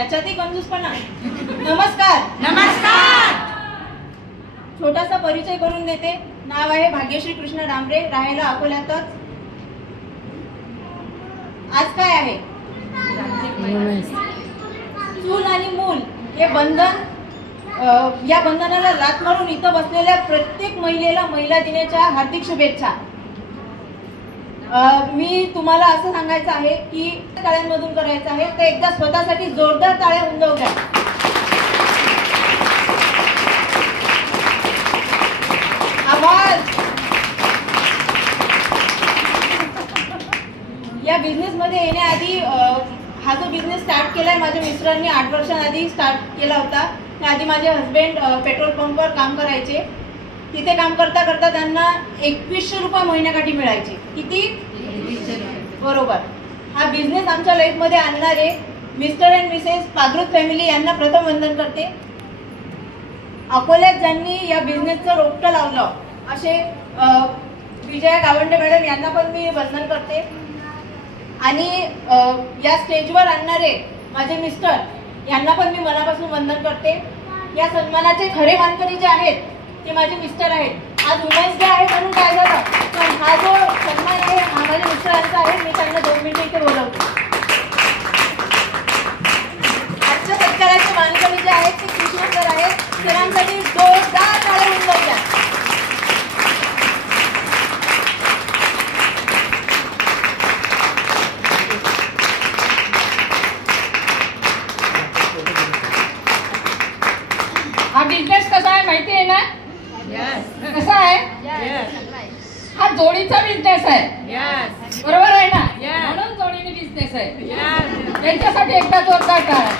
याच्यातही कंजूसपणा. नमस्कार. नमस्कार. छोटासा परिचय करून देते. नाव आहे भाग्यश्री कृष्ण डांबरे, राहायला अकोल्यातच. आज काय आहे? चूल आणि मूल हे बंधन. या बंधनाला लाथ मारून इथं बसलेल्या प्रत्येक महिलेला महिला दिनाच्या हार्दिक शुभेच्छा. मी तुम्हाला असं सांगायचं आहे की टाळ्यांमधून करायचं आहे, तर एकदा स्वतःसाठी जोरदार टाळ्या उंजव द्या. आवाज. या बिझनेस मध्ये येण्याआधी हा जो बिझनेस स्टार्ट केलाय माझ्या मिस्टरांनी 8 वर्षांआधी स्टार्ट केला होता. त्याआधी माझे हस्बंड पेट्रोल पंपवर काम करायचे. तिथे काम करता करता त्यांना 2100 रुपये महिन्याकाठी मिळायचे. किती? बरोबर. हा बिझनेस आमच्या लाईफ मध्ये आणणारे मिस्टर अँड मिसेस पागृत फॅमिली यांना प्रथम वंदन करते. अकोल्यात ज्यांनी या बिझनेसचं रोपटं लावलं असे विजया गावंडे मॅडम यांना पण मी वंदन करते. आणि या स्टेजवर आणणारे माझे मिस्टर यांना पण मी मनापासून वंदन करते. या सन्मानाचे खरे मानकरी जे आहेत ते माझे मिस्टर आहेत. आज वुमेन्स डे आहे म्हणून काय झालं, पण हा जो सन्मान आहे हा माझ्या मिस्टरांचा आहे. मी त्यांना 2 मिनिटं इथे बोलवते. आजच्या सत्काराचे मानकरी जे आहेत ते कृष्ण सर आहेत. सरांसाठी जोरदार टाळ्या उंजव द्या. हा बिझनेस कसा आहे माहिती आहे ना? कसा आहे? हा जोडीचा बिझनेस आहे. बरोबर आहे ना? म्हणून जोडीने बिझनेस आहे. त्यांच्यासाठी एकदा जोरदार टाळ्या.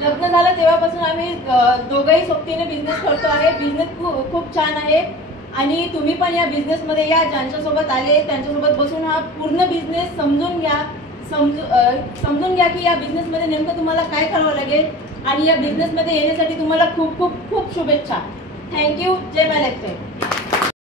लग्न झालं तेव्हापासून आम्ही दोघंही सोबतीने बिझनेस करतो आहे. बिझनेस खूप छान आहे आणि तुम्ही पण या बिझनेस मध्ये या. ज्यांच्यासोबत आले त्यांच्यासोबत बसून हा पूर्ण बिझनेस समजून घ्या. समजून घ्या की या बिझनेस मध्ये नेमकं तुम्हाला काय करावं लागेल आणि या बिझनेस मध्ये येण्यासाठी तुम्हाला खूप खूप खूप शुभेच्छा. थँक्यू. जय महाराष्ट्र.